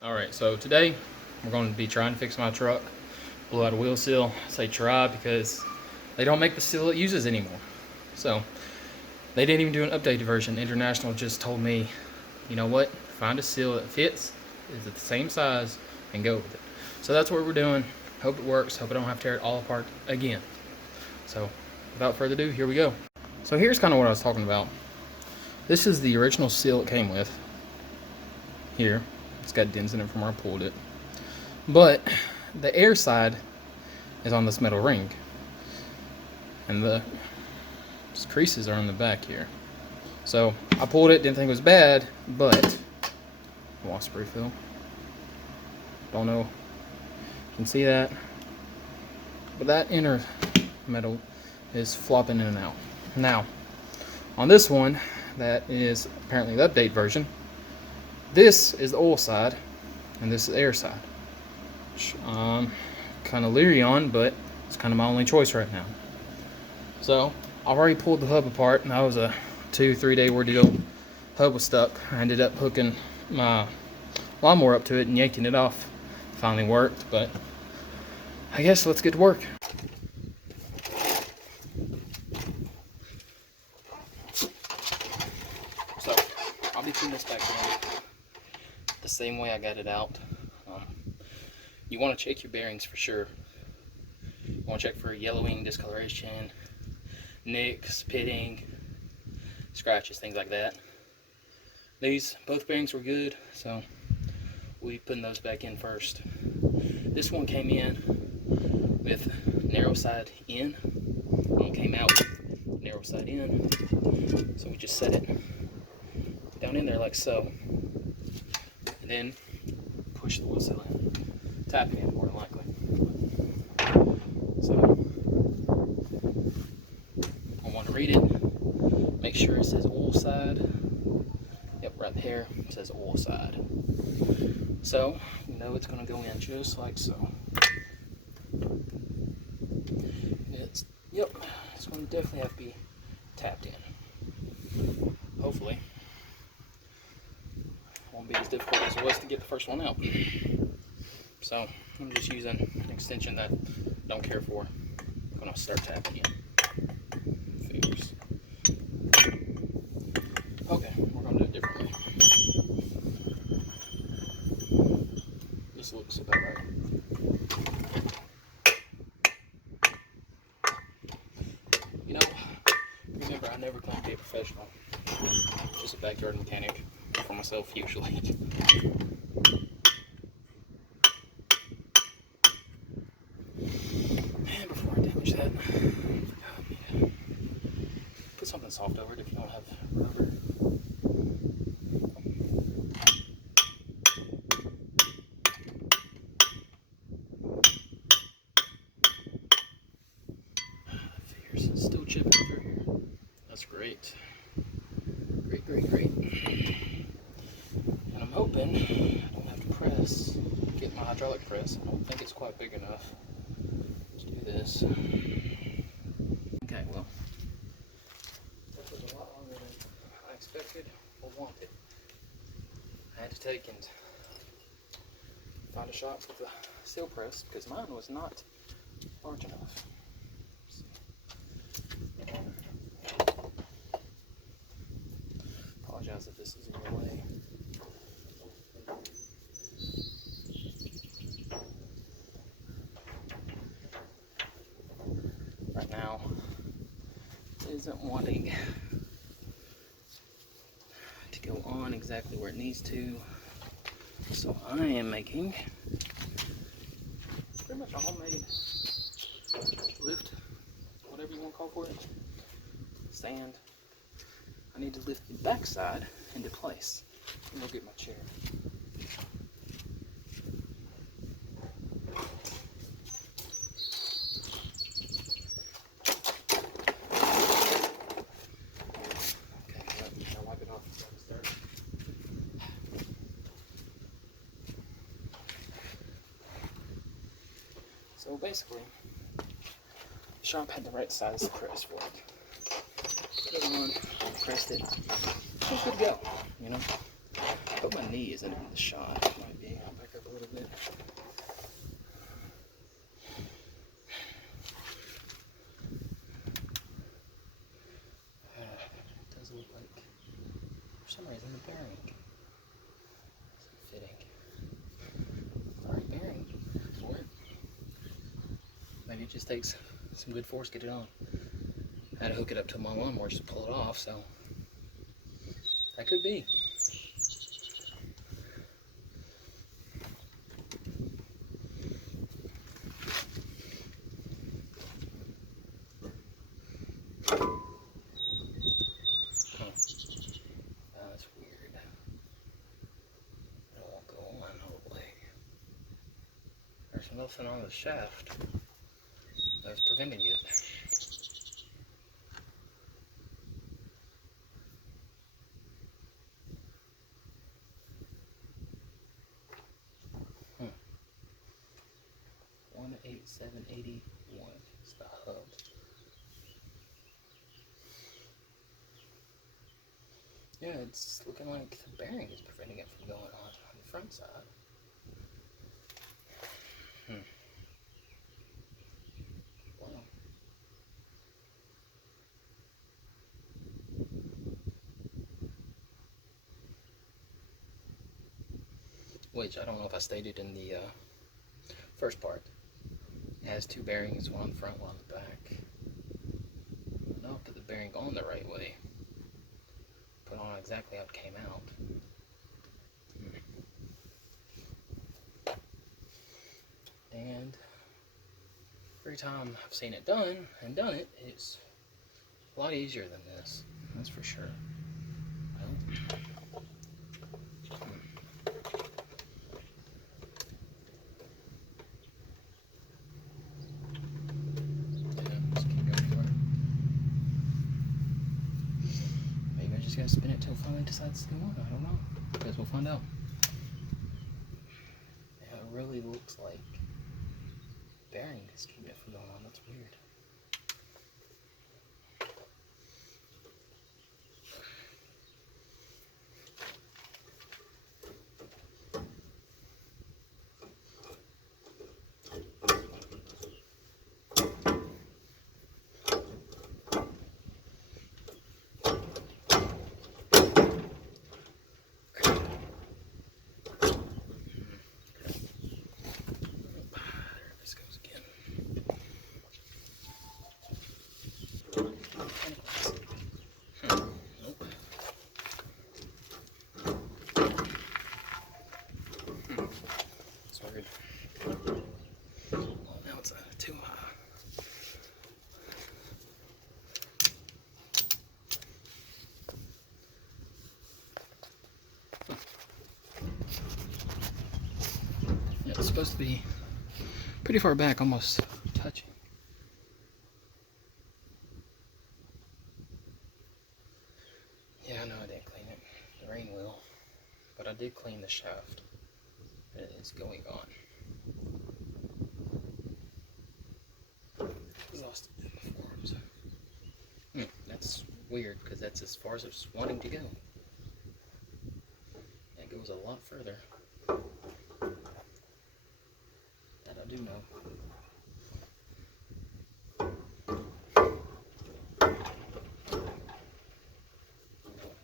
Alright, so today we're going to be trying to fix my truck. Blew out a wheel seal. I say try because they don't make the seal it uses anymore. So they didn't even do an updated version. International just told me, you know what, find a seal that fits, is at the same size, and go with it. So that's what we're doing. Hope it works. Hope I don't have to tear it all apart again. So without further ado, here we go. So here's kind of what I was talking about. This is the original seal it came with. Here. It's got dents in it from where I pulled it. But the air side is on this metal ring. And the creases are on the back here. So I pulled it, didn't think it was bad, but wasp refill. Don't know if you can see that. But that inner metal is flopping in and out. Now, on this one, that is apparently the update version. This is the oil side, and this is the air side. Which I'm kind of leery on, but it's kind of my only choice right now. So I've already pulled the hub apart, and that was a 2-3 day ordeal. Hub was stuck. I ended up hooking my lawnmower up to it and yanking it off. Finally worked, but I guess let's get to work. So I'll be putting this back in the same way I got it out. You want to check your bearings for sure. You want to check for yellowing, discoloration, nicks, pitting, scratches, things like that. Both bearings were good, so we'll be putting those back in first. This one came in with narrow side in. One came out with narrow side in. So we just set it down in there like so. And then push the wheel seal in. Tap in, more than likely. So I want to read it. Make sure it says oil side. Yep, right there it says oil side. So you know it's going to go in just like so. It's going to definitely have to be tapped in. Hopefully won't be as difficult as it was to get the first one out. So I'm just using an extension that I don't care for. I'm gonna start tapping in. Fingers. Okay, we're gonna do it differently. This looks about right. You know, remember I never claimed to be a professional. Just a backyard mechanic for myself usually. And before I damage that, put something soft over it if you don't have rubber. Figures still chipping through here. That's great. Great. And I'm hoping I don't have to get my hydraulic press. I don't think it's quite big enough. Let's do this. Okay, well, that was a lot longer than I expected or wanted. I had to take and find a shop with a seal press because mine was not large enough. Apologize if this is in your way. Right now, it isn't wanting to go on exactly where it needs to, so I am making pretty much a homemade lift, whatever you want to call for it, stand. I need to lift the back side into place. And go get my chair. So basically, the shop had the right size press for it. Put it on, pressed it, it's good to go, you know. But my knee isn't in the shot, it might be. bearing. It's fitting. Alright, bearing for it. Maybe it just takes some good force to get it on. I had to hook it up to my lawnmower just to pull it off, so that could be. That's weird. It won't go on all the way. There's nothing on the shaft that's preventing it. Hmm. 18781 is the hub. Yeah, it's looking like the bearing is preventing it from going on the front side. Wow. Which I don't know if I stated in the first part. It has two bearings, one on the front, one on the back. I'll put the bearing on the right way. Put on exactly how it came out. And every time I've seen it done, it's a lot easier than this. That's for sure. Well, maybe I just gotta spin it till it finally decides to go on. I don't know. Guess we'll find out. Yeah, it really looks like bearing is keeping it from going on. That's weird. Well, now it's too high. Yeah, it's supposed to be pretty far back, almost touching. Yeah, I know I didn't clean it. The rain will. But I did clean the shaft. It is going on. Exhausted forms. That's weird because that's as far as it's wanting to go. It goes a lot further. That I do know.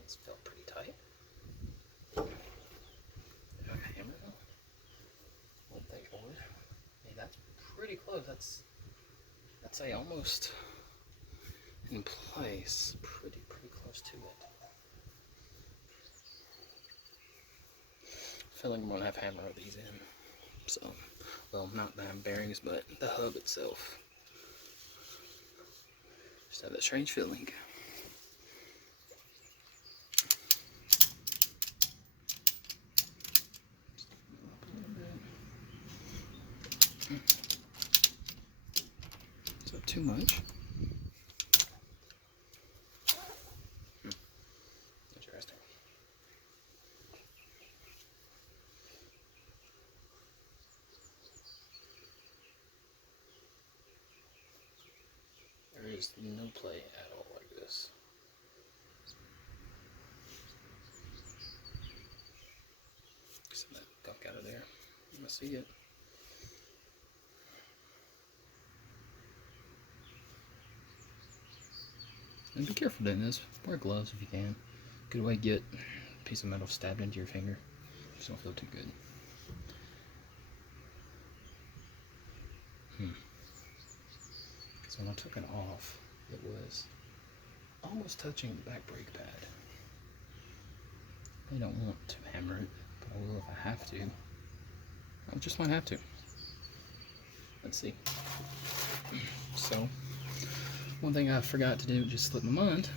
It's felt pretty tight. Did I hammer it? I don't think I would. Hey, that's pretty close. I'd say almost in place. Pretty close to it. I feel like I'm gonna have to hammer these in. So, well, not the bearings, but the hub itself. Just have that strange feeling. So too much. Interesting. There is no play at all like this. Some of that gunk out of there. You must see it. And be careful doing this. Wear gloves if you can. Good way to get piece of metal stabbed into your finger. Just don't feel too good. Because when I took it off, it was almost touching the back brake pad. I don't want to hammer it, but I will if I have to. I just might have to. Let's see. So, one thing I forgot to do, just slipped my mind,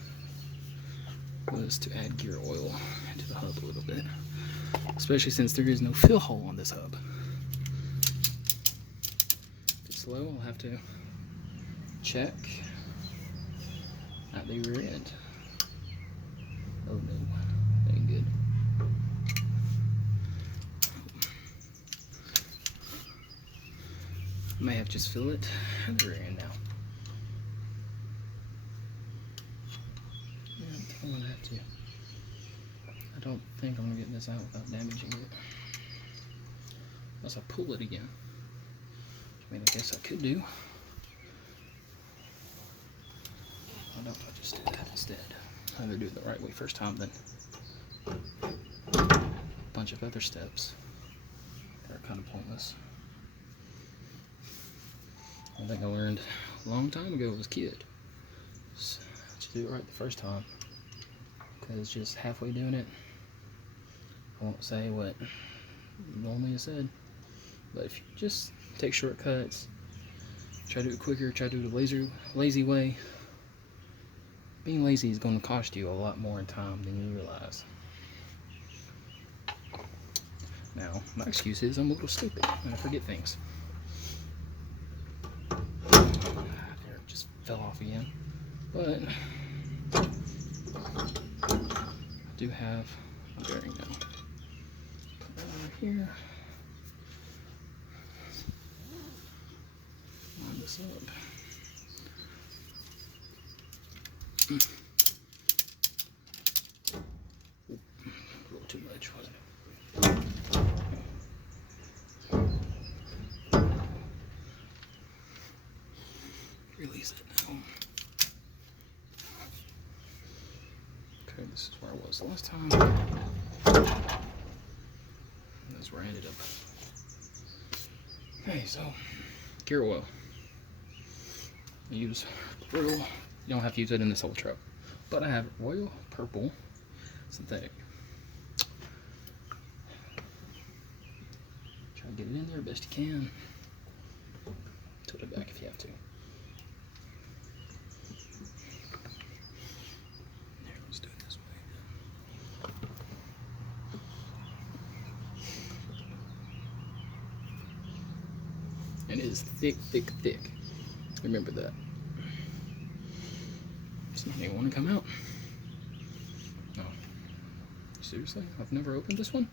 was to add gear oil into the hub a little bit. Especially since there is no fill hole on this hub. If it's slow, I'll have to check at the rear end. Oh no, that ain't good. I may have to just fill it at the rear end now. Yeah, I think I'm gonna have to. I don't think I'm gonna get this out without damaging it. Unless I pull it again. I mean, I guess I could do. Why don't I just do that instead? I'd rather do it the right way first time than a bunch of other steps that are kind of pointless. One thing I learned a long time ago as a kid is to do it right the first time. Because just halfway doing it, I won't say what normally is said, but if you just take shortcuts, try to do it quicker, try to do it the lazy way, being lazy is going to cost you a lot more in time than you realize. Now, my excuse is I'm a little stupid and I forget things. There, it just fell off again. But I do have a bearing now. Put that over here. Line this up. A little too much, wasn't it? Release it now. Okay, this is where I was last time. That's where I ended up. Okay, so gear oil. I use Royal. You don't have to use it in this whole truck, but I have Royal Purple Synthetic. Try to get it in there best you can. Tilt it back if you have to. There, let's do it this way. And it is thick, thick, thick. Remember that. Does anything want to come out? No. Seriously? I've never opened this one?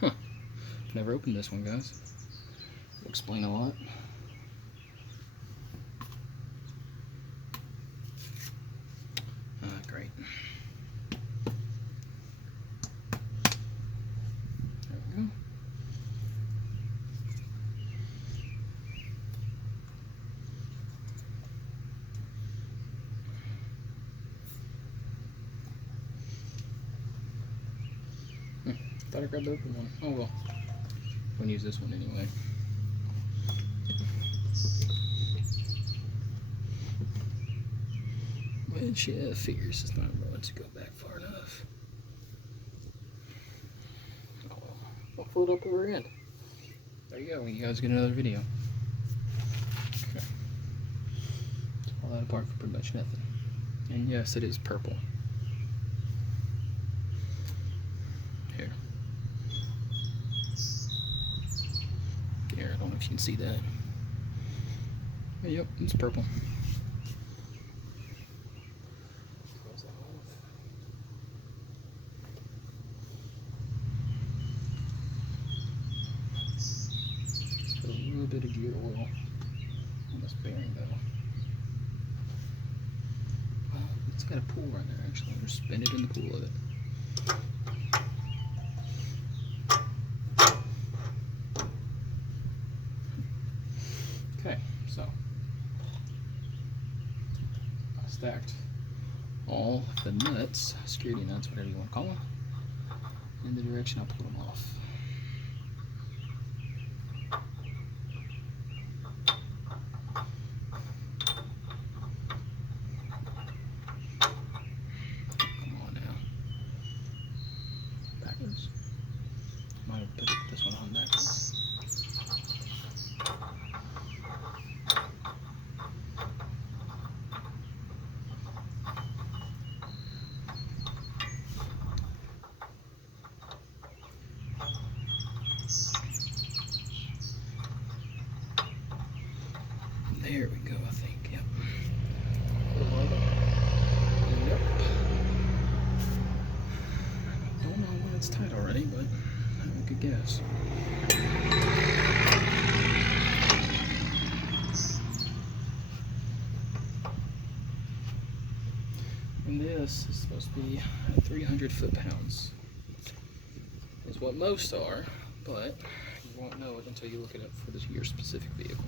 Huh. I've never opened this one, guys. Will explain a lot. Great. There we go. Thought I grabbed the open one. Oh well. I'm gonna use this one anyway. Which, yeah, figures it's not willing to go back far enough. Oh well. I'll pull it up over end. There you go. You guys get another video. Okay. All that apart for pretty much nothing. And yes, it is purple. Here. Here, I don't know if you can see that. But yep, it's purple. Just put a little bit of gear oil on this bearing though. Well, it's got a pool right there actually. I'll just spin it in the pool of it. Okay, so I stacked all the nuts, security nuts, whatever you want to call them, in the direction I pulled them off. Come on now. Backwards. Might have put this one on backwards. There we go, I think, yep. Yep. Don't know when it's tight already, but I have a good guess. And this is supposed to be 300 foot-pounds. Is what most are, but you won't know it until you look at it for your specific vehicle.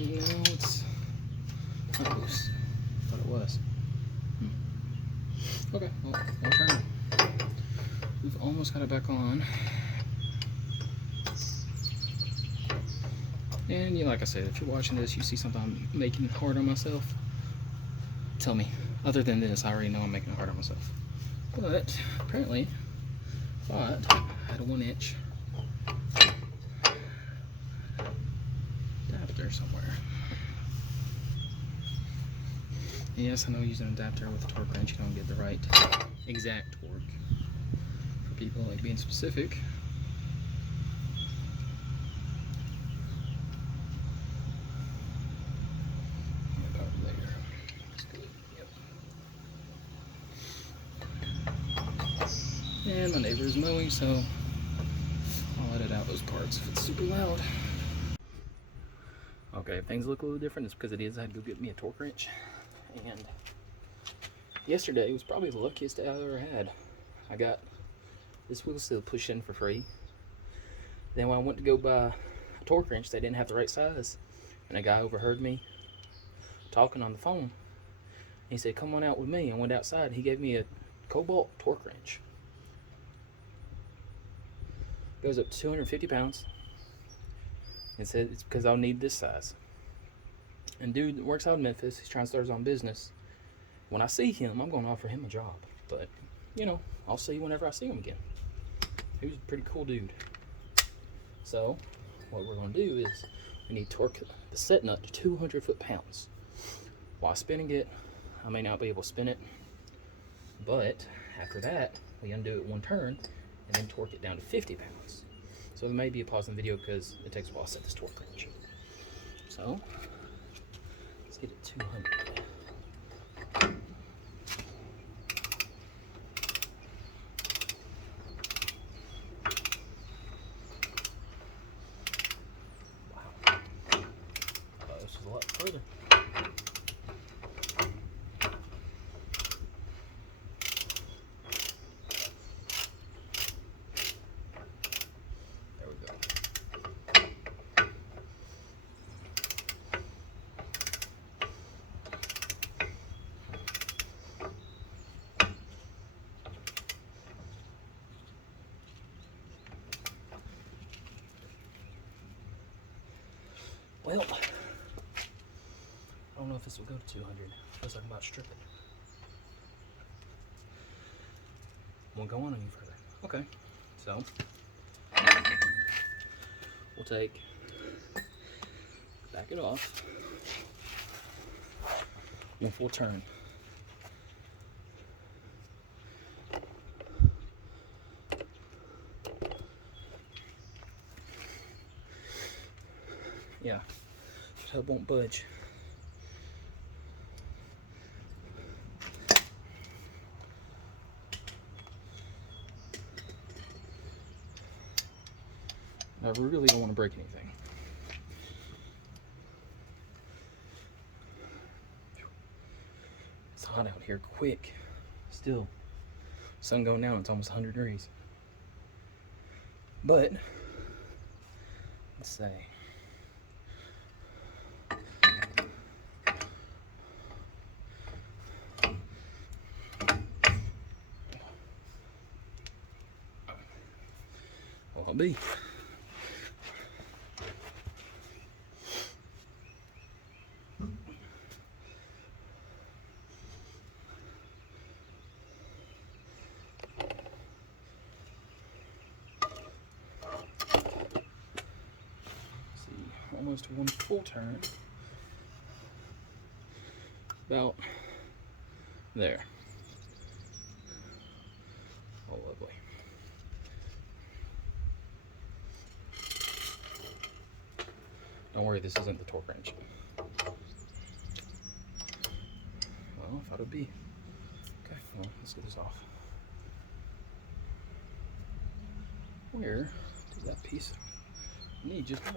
No, it's not loose. I thought it was. Okay, well, one turn. We've almost got it back on. And you know, like I said, if you're watching this, you see something I'm making hard on myself, tell me. Other than this, I already know I'm making it hard on myself. But apparently, I thought I had a 1-inch adapter somewhere. Yes, I know using an adapter with a torque wrench, you don't get the right exact torque. For people like being specific, about there. That's good. Yep. And my neighbor is mowing, so I'll edit out those parts if it's super loud. Okay, if things look a little different, it's because it is. I had to go get me a torque wrench. And yesterday was probably the luckiest day I've ever had. I got this wheel seal pushed in for free. Then when I went to go buy a torque wrench, they didn't have the right size. And a guy overheard me talking on the phone. He said, "Come on out with me." I went outside. He gave me a Cobalt torque wrench. Goes up to 250 pounds. And said it's because I'll need this size. And dude works out in Memphis. He's trying to start his own business. When I see him, I'm going to offer him a job. But, you know, I'll see whenever I see him again. He was a pretty cool dude. So, what we're going to do is we need to torque the set nut to 200 foot-pounds. While spinning it, I may not be able to spin it. But, after that, we undo it one turn and then torque it down to 50 pounds. So, there may be a pause in the video because it takes a while to set this torque wrench. So, let's get it 200. Wow. This is a lot further. There we go. Well, I don't know if this will go to 200. Feels like I'm about to strip it. Won't go on any further. Okay, so we'll back it off, one full turn. Yeah, the hub won't budge. I really don't want to break anything. It's hot out here, quick. Still, sun going down, it's almost 100 degrees. But, let's say, Well, I'll be. Almost one full turn. About there. Oh, lovely. Don't worry, this isn't the torque wrench. Well, I thought it'd be. Okay, well, let's get this off. Where did that piece need just go?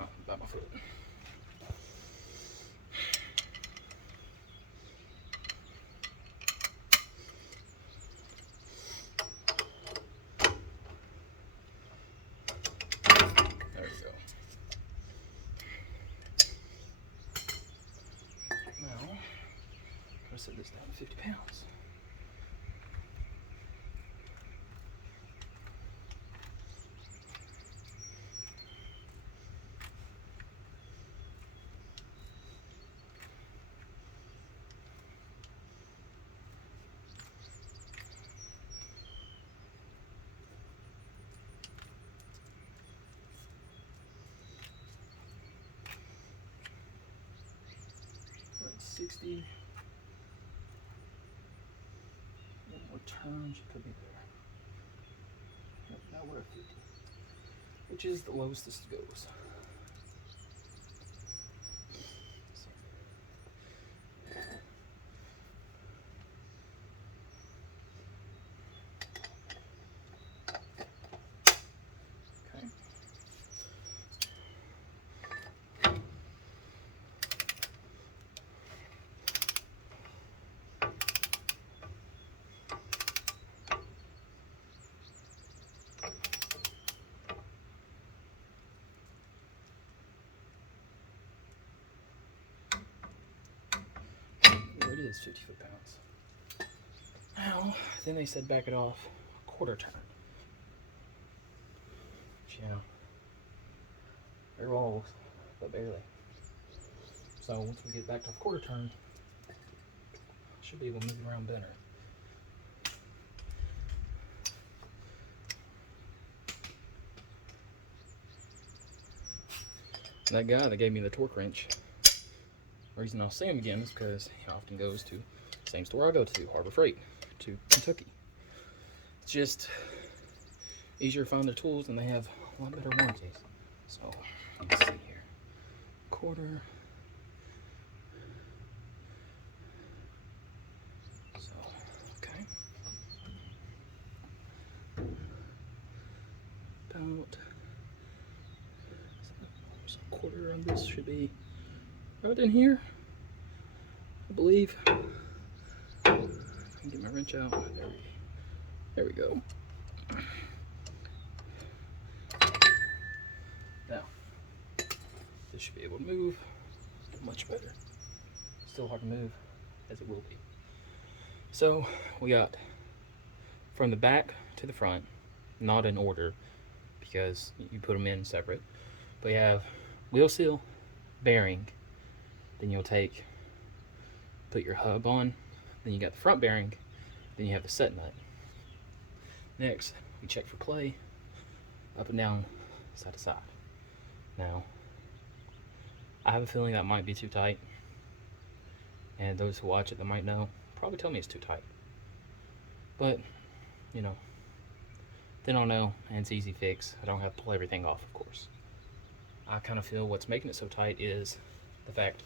Oh, about my foot. There we go. Now, I'm gonna set this down to 50 pounds. We're at 60. One more turn should put me there. Nope, now we're at 50, which is the lowest this goes. There it is, 50 foot-pounds. Now, then they said back it off a quarter turn. Yeah, they're all, but barely. So once we get back to a quarter turn, I should be able to move around better. That guy that gave me the torque wrench, the reason I'll see him again is because he often goes to the same store I go to, Harbor Freight, to Kentucky. It's just easier to find their tools and they have a lot better warranties. So, let's see here. Quarter. So, okay. About so a quarter on this should be right in here, I believe. I can get my wrench out. There we go. Now, this should be able to move much better. Still hard to move, as it will be. So, we got from the back to the front, not in order, because you put them in separate. But you have wheel seal, bearing, then you'll put your hub on, then you got the front bearing, then you have the set nut. Next, we check for play, up and down, side to side. Now, I have a feeling that might be too tight, and those who watch it that might know, probably tell me it's too tight. But, you know, they don't know, and it's easy fix. I don't have to pull everything off, of course. I kind of feel what's making it so tight is the fact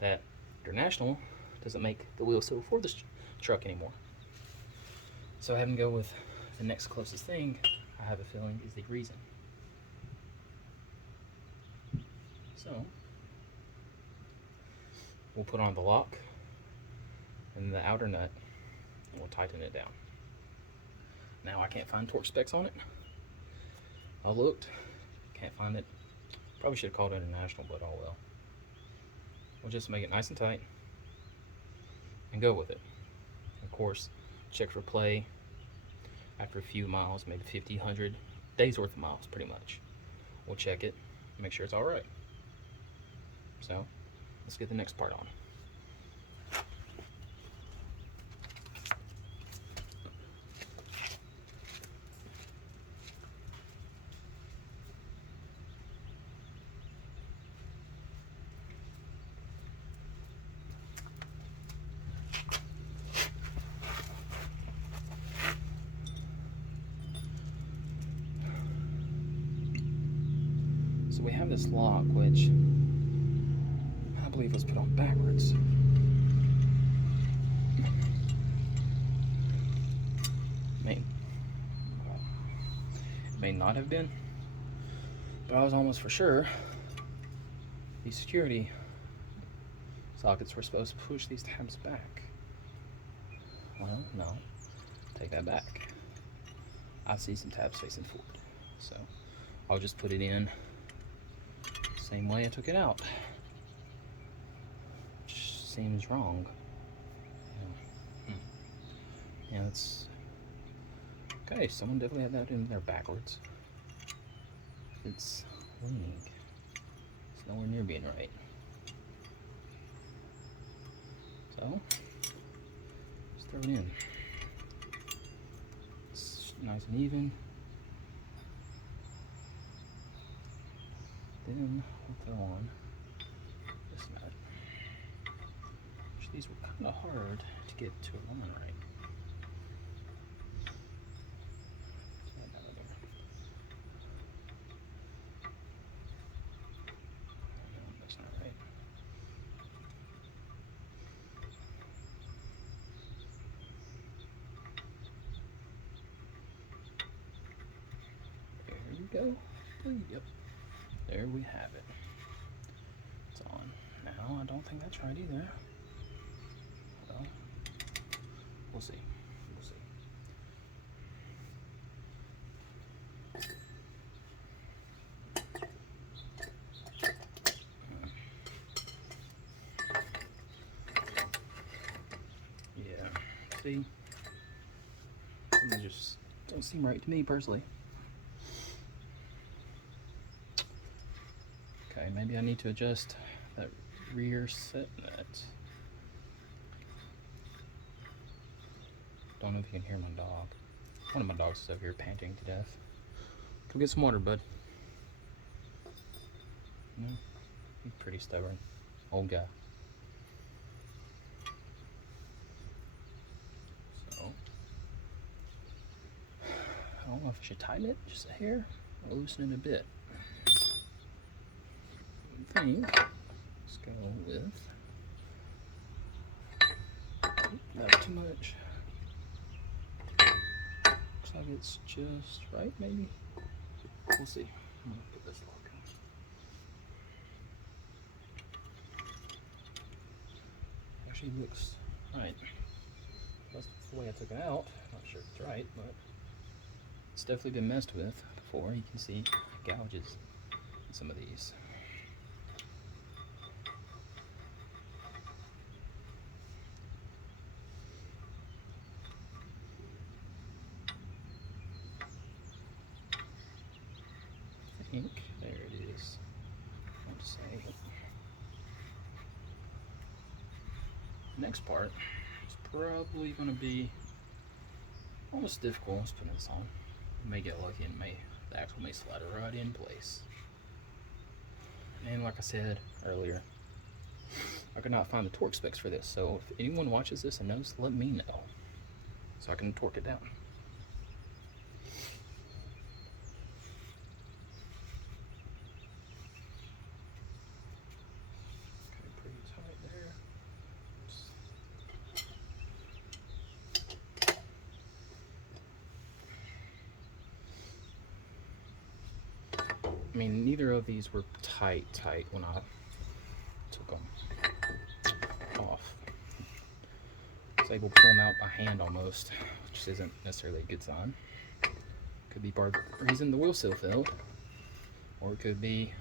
that International doesn't make the wheel seal for this truck anymore. So having to go with the next closest thing, I have a feeling is the reason. So we'll put on the lock and the outer nut and we'll tighten it down. Now I can't find torque specs on it. I looked, can't find it. Probably should have called International, but oh well. We'll just make it nice and tight and go with it. Of course, check for play after a few miles, maybe 50, 100, days worth of miles, pretty much. We'll check it, make sure it's all right. So let's get the next part on. So we have this lock, which I believe was put on backwards. May not have been, but I was almost for sure these security sockets were supposed to push these tabs back. Well, no, take that back. I see some tabs facing forward, so I'll just put it in same way I took it out. Which seems wrong. Yeah, it's okay. Someone definitely had that in there backwards. It's leaning. It's nowhere near being right. So just throw it in. It's nice and even. Then we'll throw on this nut. Which these were kind of hard to get to align right. That's not right. There we go. Yep. There we have it. It's on. Now, I don't think that's right either. Well, we'll see. We'll see. Yeah. See? Something just don't seem right to me personally. Okay, maybe I need to adjust that rear set nut. Don't know if you can hear my dog. One of my dogs is over here panting to death. Go get some water, bud. No, he's pretty stubborn. Old guy. So, I don't know if I should tighten it just a hair or loosen it a bit. I think let's go with not too much. Looks like it's just right, maybe. We'll see. I'm gonna put this lock on. Actually looks right. That's the way I took it out. Not sure if it's right, but it's definitely been messed with before. You can see gouges in some of these. There it is. Let's say next part is probably going to be almost difficult. Let's put this on. We may get lucky and the axle may slide right in place. And like I said earlier, I could not find the torque specs for this. So if anyone watches this and knows, let me know so I can torque it down. I mean, neither of these were tight when I took them off. I was able to pull them out by hand almost, which isn't necessarily a good sign. Could be part of the reason the wheel seal failed, or it could be,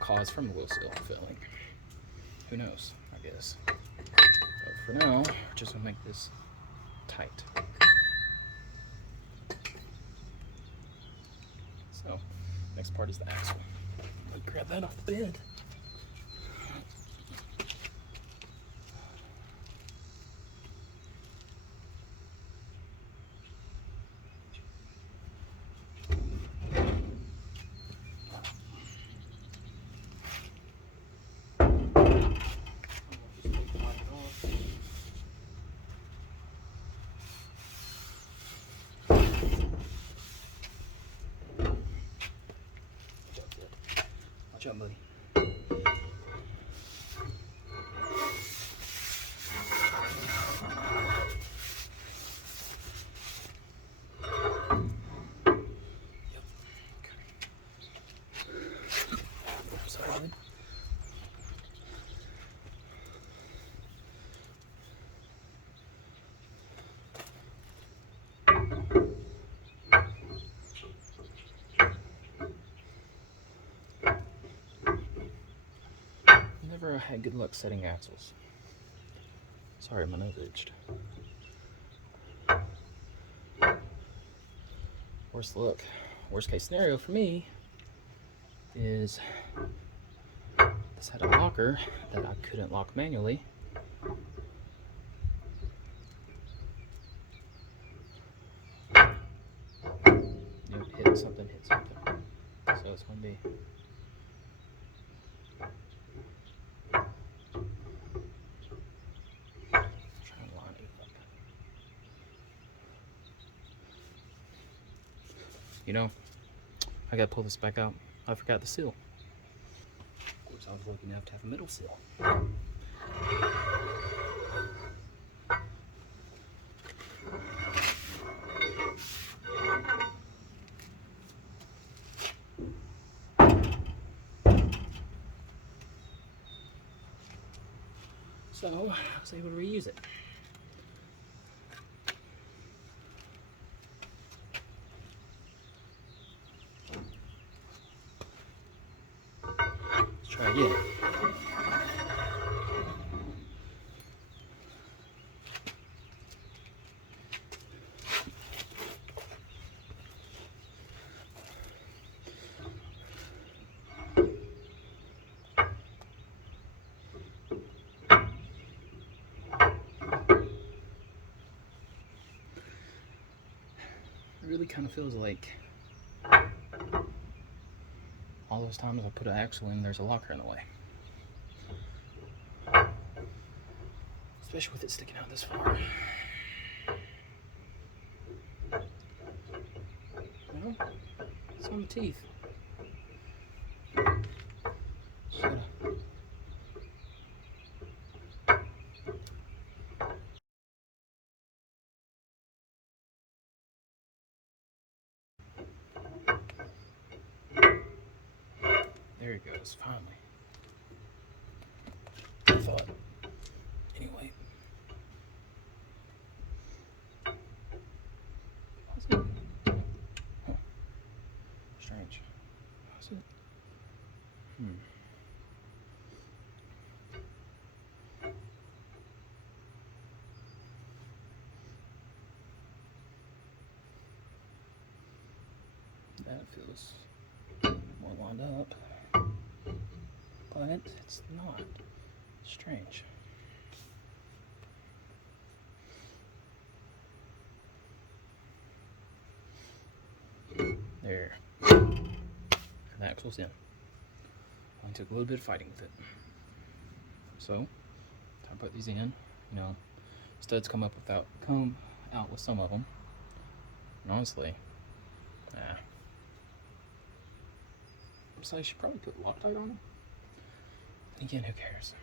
cause from the wheel seal failing. Who knows, I guess. But for now, we're just gonna make this tight. So next part is the axle. I'll grab that off the bed. Watch out, buddy. Sorry, bud. Never had good luck setting axles. Sorry, my nose itched. Worst case scenario for me is this had a locker that I couldn't lock manually. Hit something. So it's going to be trying to line it up. You know, I got to pull this back out. I forgot the seal. Of course, I was lucky enough to have a middle seal. So I was able to reuse it. Let's try again. It really kind of feels like all those times I put an axle in, there's a locker in the way. Especially with it sticking out this far. Well, it's on the teeth. There it goes, finally. I thought. Anyway. How's it? Huh. Strange. How's it? That feels more lined up. But it's not. Strange. There. And the axle's in. Only took a little bit of fighting with it. So, time to put these in. You know, studs come out with some of them. And honestly, so I should probably put Loctite on them. And again, who cares?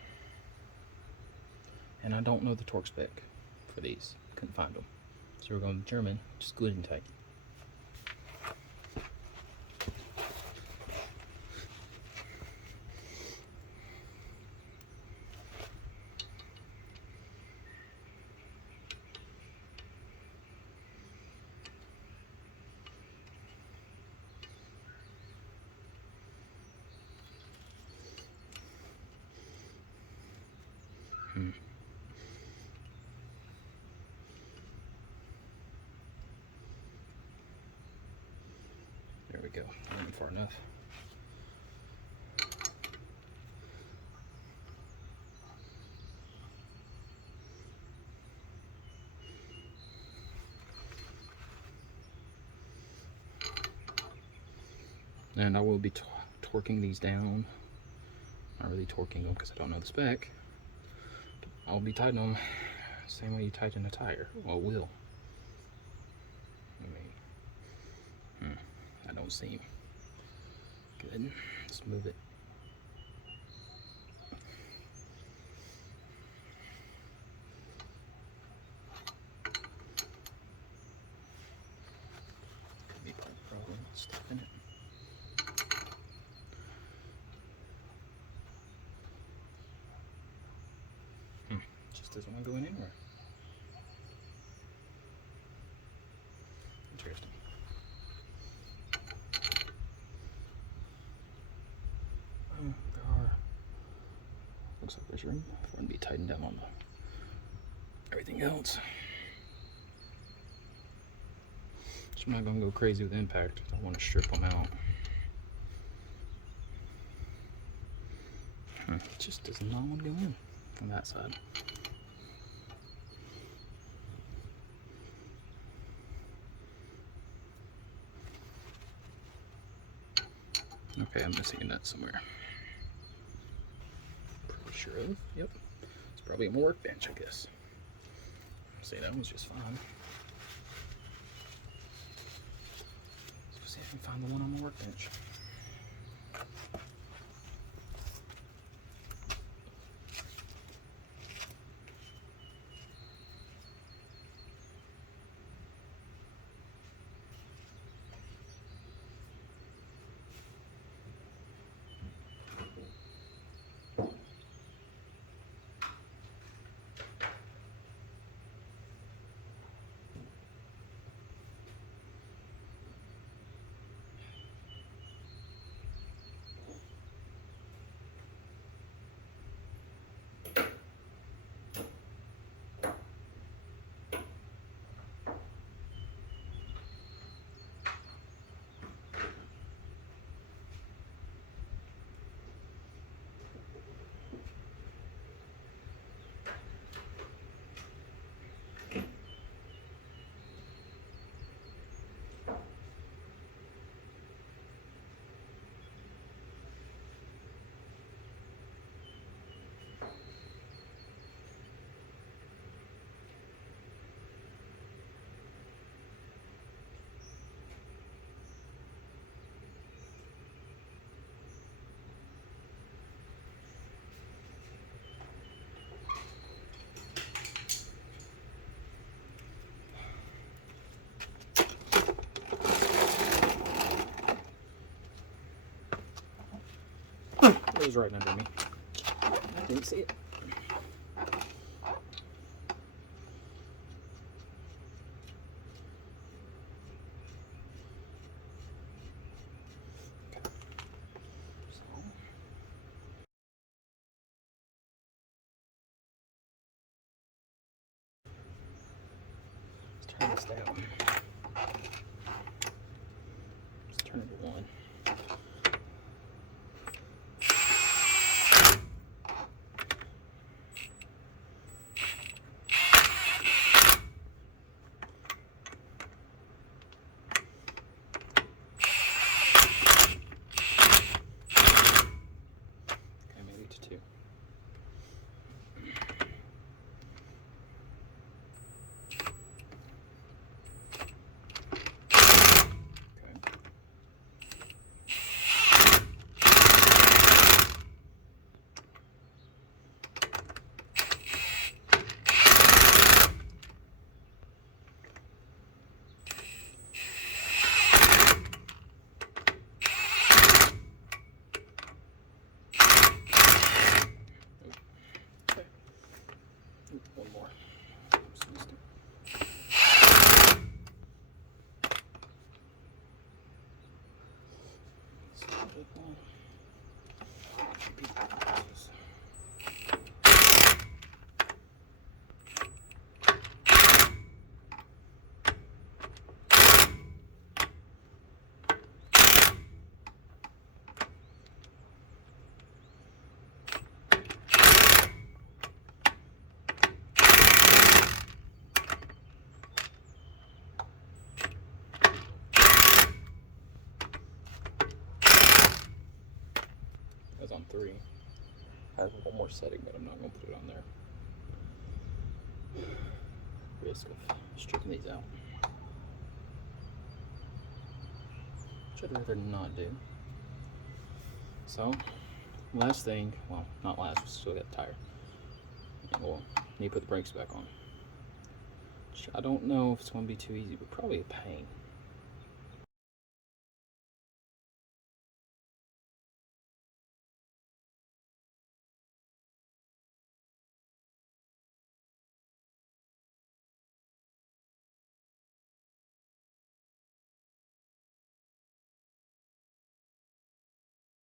And I don't know the torque spec for these. Couldn't find them. So we're going to German, just good and tight. we go. I went far enough. And I will be torquing these down. Not really torquing them because I don't know the spec. I'll be tightening them same way you tighten a tire. Well, wheel. I mean, that don't seem good. Let's move it. Could be part of the problem. Stuff in it. Just doesn't want to go in anywhere. Interesting. There are. Looks like there's room for it to be tightened down on everything else. So I'm not gonna go crazy with impact. I want to strip them out. It just does not want to go in on that side. Okay, I'm missing a nut somewhere. Pretty sure of. Yep. It's probably on my workbench, I guess. See, that one's just fine. Let's see if I can find the one on my workbench. It was right under me. I didn't see it. Let's turn this down. Let's turn it to 1. One more. on 3. I have one more setting, but I'm not going to put it on there. Risk of stripping these out, which I'd rather not do. So, last thing, well, not last, we still got the tire. And we'll need to put the brakes back on. Which I don't know if it's going to be too easy, but probably a pain.